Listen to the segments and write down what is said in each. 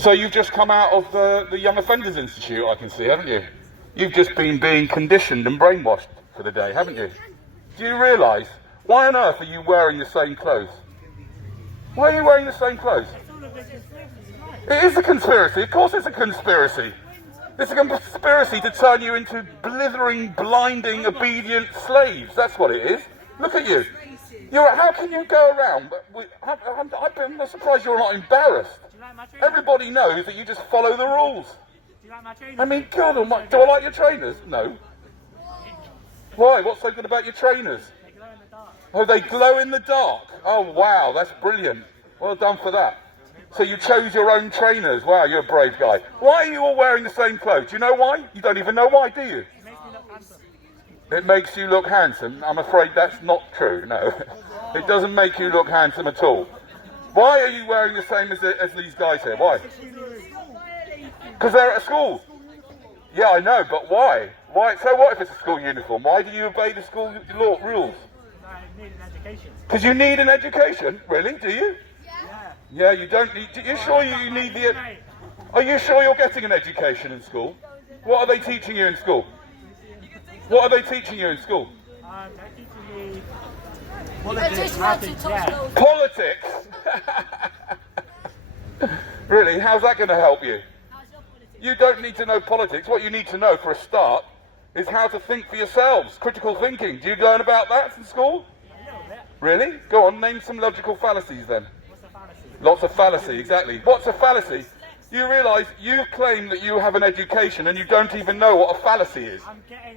So you've just come out of the Young Offenders Institute, I can see, haven't you? You've just been being conditioned and brainwashed for the day, haven't you? Do you realise, why on earth are you wearing the same clothes? Why are you wearing the same clothes? It is a conspiracy, of course it's a conspiracy. It's a conspiracy to turn you into blithering, blinding, obedient slaves, that's what it is. Look at you. How can you go around? I'm surprised you're not embarrassed. Everybody knows that you just follow the rules. I mean, God almighty, do I like your trainers? No. Why? What's so good about your trainers? Oh, they glow in the dark. Oh, wow, that's brilliant. Well done for that. So you chose your own trainers. Wow, you're a brave guy. Why are you all wearing the same clothes? Do you know why? You don't even know why, do you? It makes you look handsome. I'm afraid that's not true, no. It doesn't make you look handsome at all. Why are you wearing the same as these guys here? Why? Because they're at a school. Yeah, I know, but why? Why? So what if it's a school uniform? Why do you obey the school rules? I need an education. Because you need an education? Really? Do you? Yeah, you don't need... Are you sure you need the... Are you sure you're getting an education in school? What are they teaching you in school? What are they teaching you in school? They're teaching me politics. Politics? Really? How's that going to help you? You don't need to know politics. What you need to know, for a start, is how to think for yourselves. Critical thinking. Do you learn about that in school? a little bit. Really? Go on, name some logical fallacies then. What's a fallacy? Lots of fallacy, exactly. What's a fallacy? You realise you claim that you have an education and you don't even know what a fallacy is.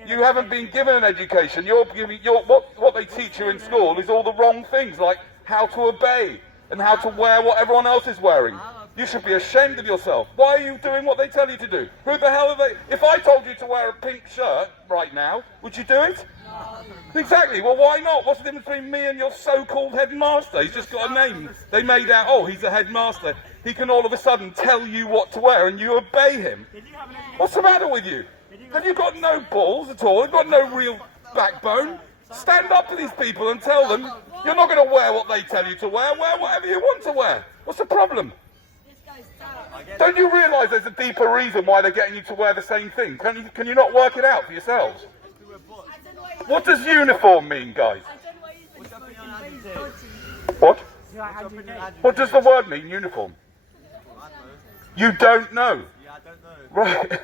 You haven't been given an education. What they teach you in school is all the wrong things, like how to obey and how to wear what everyone else is wearing. You should be ashamed of yourself. Why are you doing what they tell you to do? Who the hell are they? If I told you to wear a pink shirt right now, would you do it? Exactly. Well, why not? What's the difference between me and your so-called headmaster? He's just got a name. They made out, oh, he's a headmaster. He can all of a sudden tell you what to wear and you obey him. What's the matter with you? Have you got no balls at all? You've got no real backbone? Stand up to these people and tell them you're not going to wear what they tell you to wear. Wear whatever you want to wear. What's the problem? Don't you realise there's a deeper reason why they're getting you to wear the same thing? Can you not work it out for yourselves? What does uniform mean, guys? What? What does the word mean, uniform? You don't know? Right.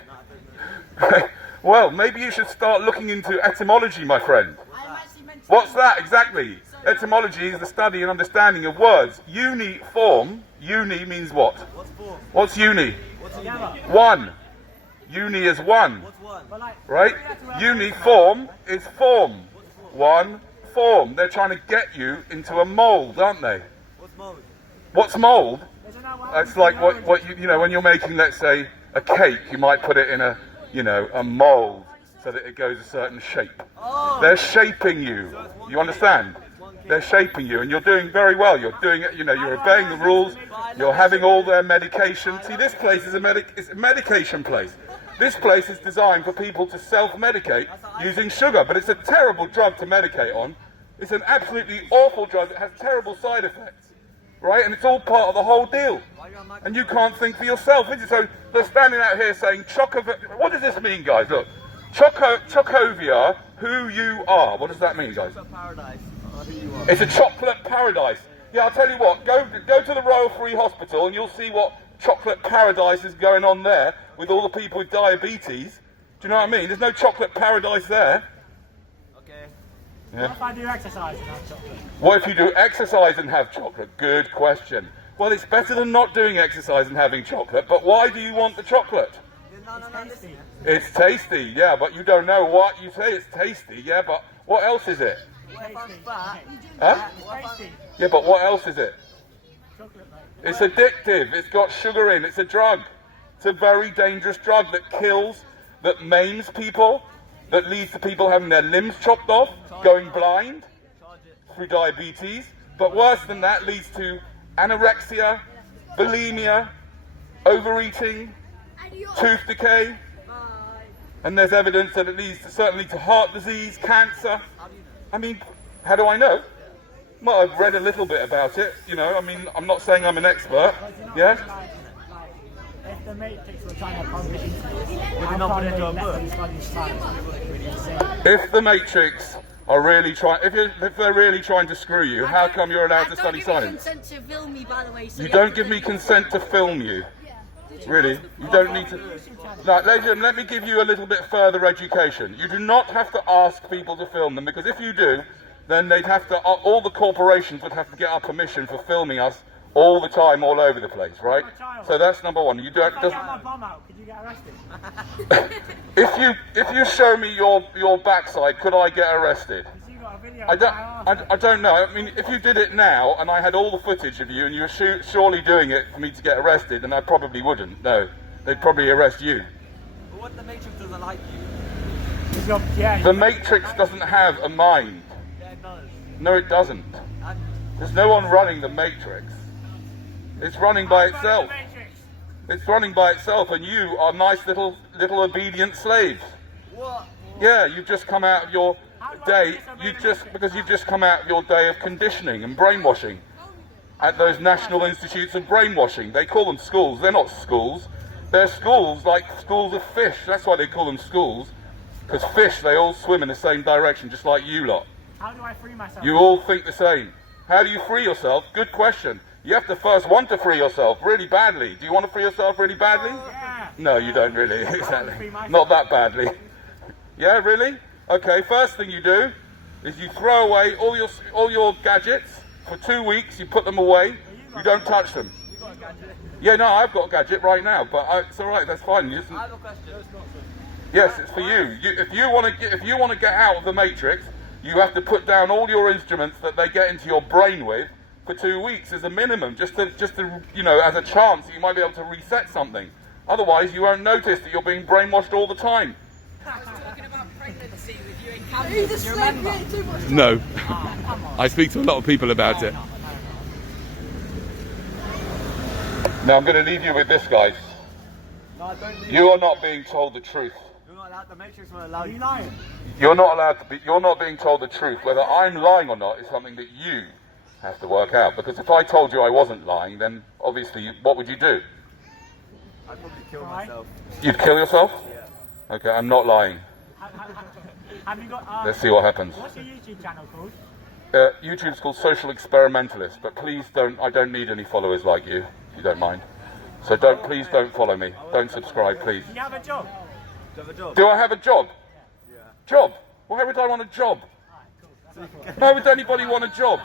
Well, maybe you should start looking into etymology, my friend. What's that exactly? Etymology is the study and understanding of words. Uniform. Uni means what? What's uni? One. Uni is one. Right? Uniform is form. One form. They're trying to get you into a mould, aren't they? What's mould? It's like what you know, when you're making, let's say, a cake, you might put it in a mould so that it goes a certain shape. They're shaping you. You understand? They're shaping you, and you're doing very well. You're doing it, you're obeying the rules. You're having all their medication. See, this place is it's a medication place. This place is designed for people to self-medicate using sugar, but it's a terrible drug to medicate on. It's an absolutely awful drug that has terrible side effects, right? And it's all part of the whole deal. And you can't think for yourself, is it? So they're standing out here saying, what does this mean, guys? Look, Chocovia, who you are. What does that mean, guys? It's a chocolate paradise. Yeah, I'll tell you what, go to the Royal Free Hospital and you'll see what chocolate paradise is going on there with all the people with diabetes. Do you know what I mean? There's no chocolate paradise there. Okay. Yeah. What if I do exercise and have chocolate? What if you do exercise and have chocolate? Good question. Well, it's better than not doing exercise and having chocolate, but why do you want the chocolate? It's tasty. It's tasty, yeah, but you don't know what you say. It's tasty, yeah, but what else is it? Huh? Yeah, but what else is it? It's addictive. It's got sugar in. It's a drug. It's a very dangerous drug that kills, that maims people, that leads to people having their limbs chopped off, going blind through diabetes. But worse than that, leads to anorexia, bulimia, overeating, tooth decay, and there's evidence that it leads to, certainly to heart disease, cancer. I mean, how do I know? Well, I've read a little bit about it, I mean, I'm not saying I'm an expert, yeah? the Matrix were trying to accomplish, Would they not put it into a book? If the Matrix are really trying, if they're really trying to screw you, how come you're allowed to study science? Consent to film me, by the way. So You don't give me consent to film you. Really? You don't need to. Like, ladies and gentlemen, let me give you a little bit further education. You do not have to ask people to film them, because if you do, then they'd have to. All the corporations would have to get our permission for filming us all the time, all over the place, right? So that's number one. You don't. If I get my bum out, could you get arrested? If you show me your backside, could I get arrested? I don't know. I mean, if you did it now and I had all the footage of you and you were surely doing it for me to get arrested, then I probably wouldn't. No, they'd probably arrest you. But what, the Matrix doesn't like you? The Matrix doesn't have a mind. Yeah, it does. No, it doesn't. There's no one running the Matrix. It's running by itself. It's running by itself, and you are nice little obedient slaves. What? Yeah, you've just come out of your day. Because you've just come out of your day of conditioning and brainwashing at those National Institutes of Brainwashing. They call them schools. They're not schools. They're schools like schools of fish. That's why they call them schools. Because fish, they all swim in the same direction, just like you lot. How do I free myself? You all think the same. How do you free yourself? Good question. You have to first want to free yourself really badly. Do you want to free yourself really badly? Yeah. No, you don't really. Exactly. Not that badly. Yeah, really? Okay, first thing you do is you throw away all your gadgets for 2 weeks. You put them away. You don't touch them. You got a gadget? Yeah, no, I've got a gadget right now, but it's all right. That's fine. I have a question. Yes, it's for you. If you want to get out of the Matrix, you have to put down all your instruments that they get into your brain with for 2 weeks as a minimum, just to as a chance that you might be able to reset something. Otherwise, you won't notice that you're being brainwashed all the time. Talking about pregnancy with you in Hampstead, do you remember? No. I speak to a lot of people about it. Now I'm going to leave you with this, guys. No, I don't need You are not being told the truth. You're not allowed. The Matrix won't allow you. lying? You're not allowed to be. You're not being told the truth. Whether I'm lying or not is something that you have to work out. Because if I told you I wasn't lying, then obviously, what would you do? I'd probably kill myself. You'd kill yourself? Yeah. Okay, I'm not lying. Have you got? Let's see what happens. What's your YouTube channel called? YouTube's called Social Experimentalist, but please don't. I don't need any followers like you, if you don't mind. So please don't follow me. Don't subscribe, please. Do you have a job? Do you have a job? Do I have a job? Yeah. Job? Why would I want a job? Why would anybody want a job?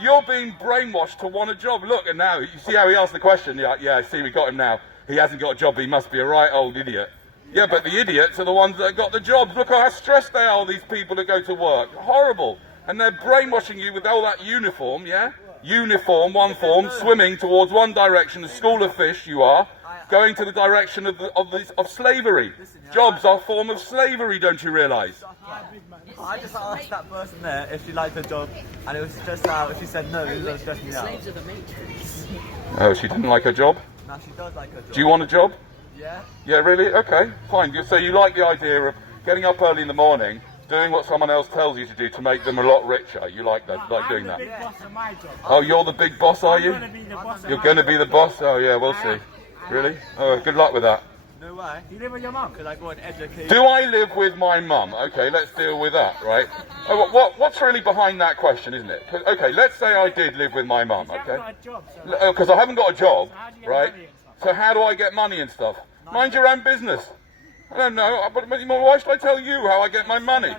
You're being brainwashed to want a job. Look, and now, you see how he asked the question? Yeah, see, we got him now. He hasn't got a job, he must be a right old idiot. Yeah, but the idiots are the ones that got the jobs. Look how stressed they are, these people that go to work. Horrible. And they're brainwashing you with all that uniform, yeah? Uniform, one form, swimming towards one direction, the school of fish you are, going to the direction of slavery. Jobs are a form of slavery, don't you realise? I just asked that person there if she liked her job, and it was stressed out. If she said no, it was stressing me out. Slaves of the Matrix. Oh, she didn't like her job? Now she does like her job. Do you want a job? Yeah. Yeah, really? Okay, fine. So you like the idea of getting up early in the morning, doing what someone else tells you to do to make them a lot richer. You like that, like doing that? I'm the big boss of my job. Oh, you're the big boss, are you? I'm going to be the boss of You're my going to job. be the boss? Oh, yeah, we'll see. Really? Oh, good luck with that. No way. Do you live with your mum? Because I got an education. Do I live with my mum? Okay, let's deal with that, right? Oh, what's really behind that question, isn't it? Okay, let's say I did live with my mum, You haven't okay? got a job, so Because I haven't got a job, how do you get right? money and stuff? So how do I get money and stuff? Mind your own business. I don't know, but why should I tell you how I get my money?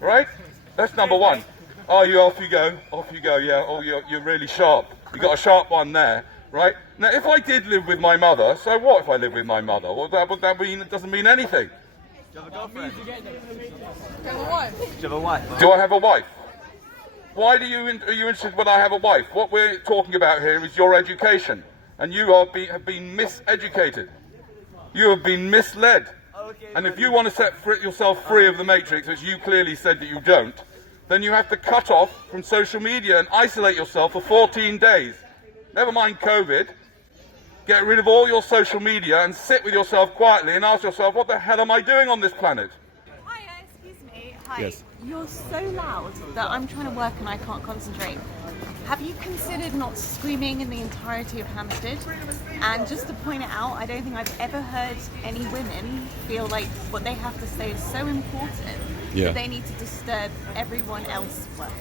Right? That's number one. Oh, off you go, yeah. Oh, you're really sharp. You got a sharp one there, right? Now, if I did live with my mother, so what if I live with my mother? Well, that mean? It doesn't mean anything. Do you have a girlfriend? Do Do you have a wife? you have a wife? Do I have a wife? Why are you interested when I have a wife? What we're talking about here is your education, and you have been miseducated. You have been misled. Okay, And if you want to set yourself free of the Matrix, which you clearly said that you don't, then you have to cut off from social media and isolate yourself for 14 days. Never mind COVID. Get rid of all your social media and sit with yourself quietly and ask yourself, what the hell am I doing on this planet? Hiya, excuse me. Hi. Yes. You're so loud that I'm trying to work and I can't concentrate. have you considered not screaming in the entirety of Hampstead? And just to point it out, I don't think I've ever heard any women feel like what they have to say is so important that they need to disturb everyone else working.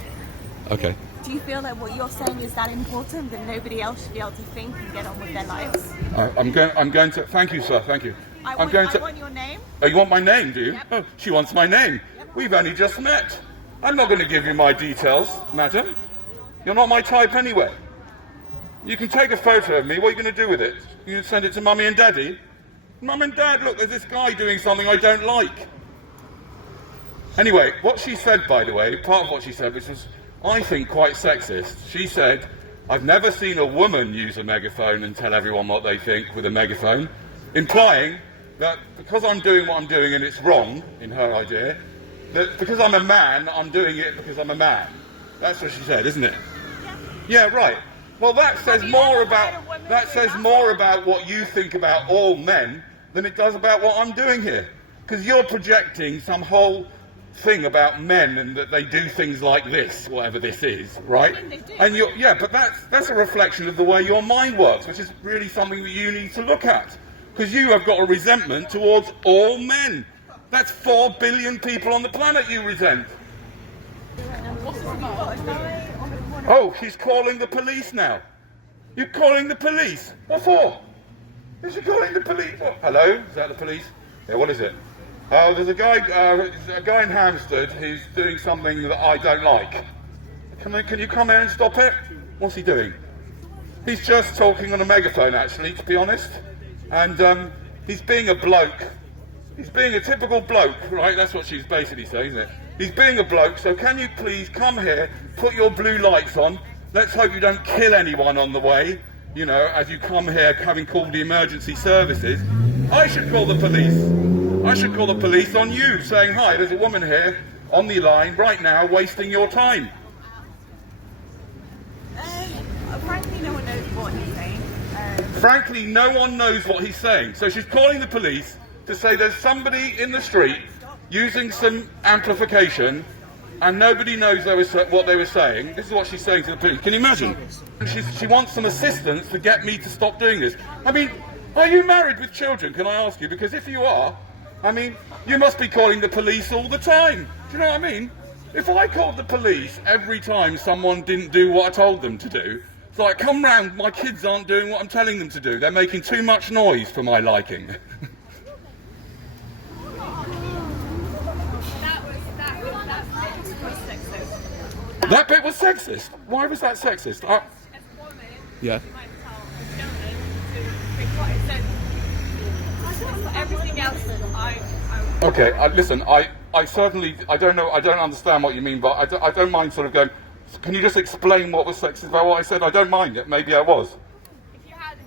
Okay. Do you feel that what you're saying is that important that nobody else should be able to think and get on with their lives? I'm going to. Thank you, sir. Thank you. I want your name. Oh, you want my name, do you? Yep. Oh, she wants my name. Yep. We've only just met. I'm not going to give you my details, madam. You're not my type anyway. You can take a photo of me. What are you going to do with it? You going to send it to mummy and daddy? Mum and dad, look, there's this guy doing something I don't like. Anyway, what she said, by the way, part of what she said, which was, I think, quite sexist. She said, I've never seen a woman use a megaphone and tell everyone what they think with a megaphone, implying that because I'm doing what I'm doing and it's wrong, in her idea, that because I'm a man, I'm doing it because I'm a man. That's what she said, isn't it? Yeah, right. Well, that says more about what you think about all men than it does about what I'm doing here. Because you're projecting some whole thing about men and that they do things like this, whatever this is, right? And but that's a reflection of the way your mind works, which is really something that you need to look at. Because you have got a resentment towards all men. That's 4 billion people on the planet you resent. Oh, she's calling the police now. You're calling the police? What for? Is she calling the police? What? Hello? Is that the police? Yeah, what is it? Oh, there's a guy in Hampstead who's doing something that I don't like. Can you come here and stop it? What's he doing? He's just talking on a megaphone, actually, to be honest. And he's being a bloke. He's being a typical bloke, right? That's what she's basically saying, isn't it? He's being a bloke, so can you please come here, put your blue lights on, let's hope you don't kill anyone on the way, you know, as you come here having called the emergency services. I should call the police. I should call the police on you, saying, hi, there's a woman here on the line right now wasting your time. Frankly, no one knows what he's saying. Frankly, no one knows what he's saying. So she's calling the police to say there's somebody in the street using some amplification and nobody knows what they were saying. This is what she's saying to the police. Can you imagine? She wants some assistance to get me to stop doing this. I mean, are you married with children, can I ask you? Because if you are, I mean, you must be calling the police all the time. Do you know what I mean? If I called the police every time someone didn't do what I told them to do, it's like, come round, my kids aren't doing what I'm telling them to do. They're making too much noise for my liking. That bit was sexist. Why was that sexist? Yeah. Okay, listen, I certainly, I don't understand what you mean, but I don't mind sort of going, can you just explain what was sexist about what I said? I don't mind it, maybe I was. If you had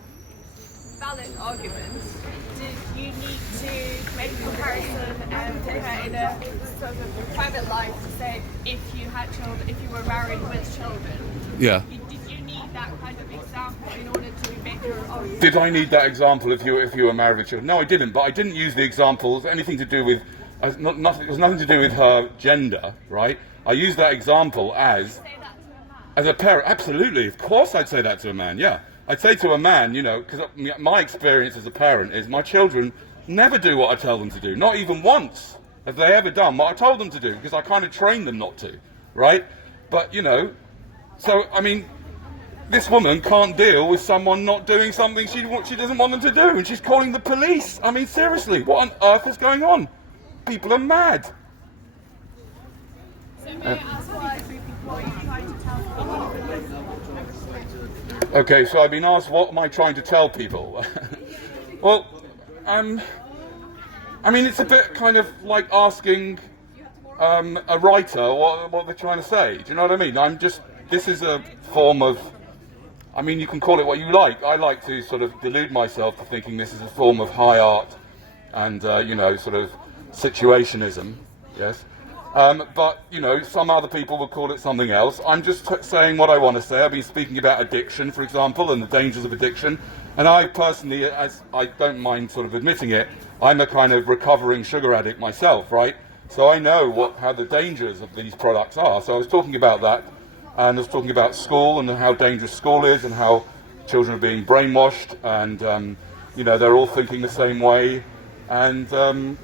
valid arguments, did you need to make a comparison and put her in a sort of private life to say if you had children, if you were married with children? Yeah. Did you need that kind of example in order to make your argument? Did I need that example if you were married with children? No, I didn't, but I didn't use the examples, anything to do with, it was nothing to do with her gender, right? I used that example as a parent. Absolutely, of course I'd say that to a man, yeah. I'd say to a man, you know, because my experience as a parent is my children never do what I tell them to do. Not even once have they ever done what I told them to do, because I kind of trained them not to, right? But, you know, so, I mean, this woman can't deal with someone not doing something she doesn't want them to do, and she's calling the police. I mean, seriously, what on earth is going on? People are mad. So may I ask what are you trying to tell people? Okay, so I've been asked, what am I trying to tell people? Well, I mean, it's a bit kind of like asking a writer what they're trying to say. Do you know what I mean? This is a form of, I mean, you can call it what you like. I like to sort of delude myself to thinking this is a form of high art and, you know, sort of situationism, yes? But, you know, some other people would call it something else. I'm just saying what I want to say. I've been speaking about addiction, for example, and the dangers of addiction. And I personally, as I don't mind sort of admitting it, I'm a kind of recovering sugar addict myself, right? So I know how the dangers of these products are. So I was talking about that. and was talking about school and how dangerous school is and how children are being brainwashed, and you know, they're all thinking the same way, and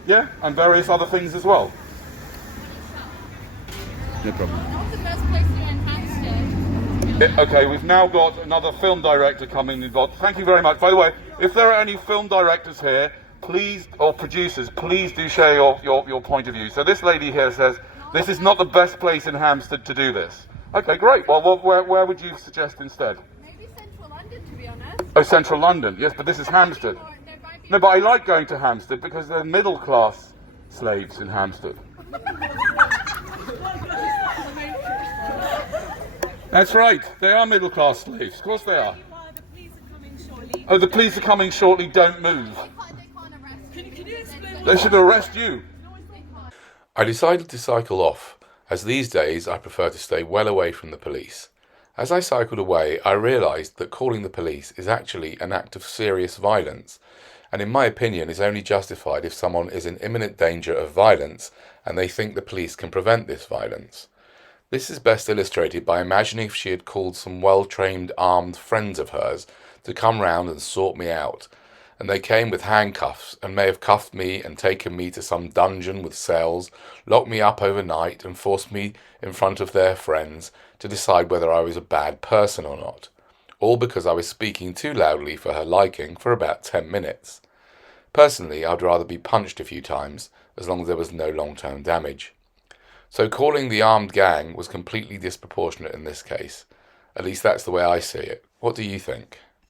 yeah, and various other things as well. No problem. What's the best place here in Hampstead? Okay, we've now got another film director coming involved. Thank you very much. By the way, if there are any film directors here, please, or producers, please do share your point of view. So this lady here says, this is not the best place in Hampstead to do this. Okay, great. Well, where would you suggest instead? Maybe central London, to be honest. Oh, central London. Yes, but this is Hampstead. No, but I like going to Hampstead because they're middle-class slaves in Hampstead. That's right. They are middle-class slaves. Of course they are. Oh, the police are coming shortly. Don't move. They should arrest you. I decided to cycle off, as these days I prefer to stay well away from the police. As I cycled away, I realised that calling the police is actually an act of serious violence, and in my opinion is only justified if someone is in imminent danger of violence and they think the police can prevent this violence. This is best illustrated by imagining if she had called some well-trained armed friends of hers to come round and sort me out, and they came with handcuffs and may have cuffed me and taken me to some dungeon with cells, locked me up overnight and forced me in front of their friends to decide whether I was a bad person or not, all because I was speaking too loudly for her liking for about 10 minutes. Personally, I'd rather be punched a few times, as long as there was no long-term damage. So calling the armed gang was completely disproportionate in this case. At least that's the way I see it. What do you think?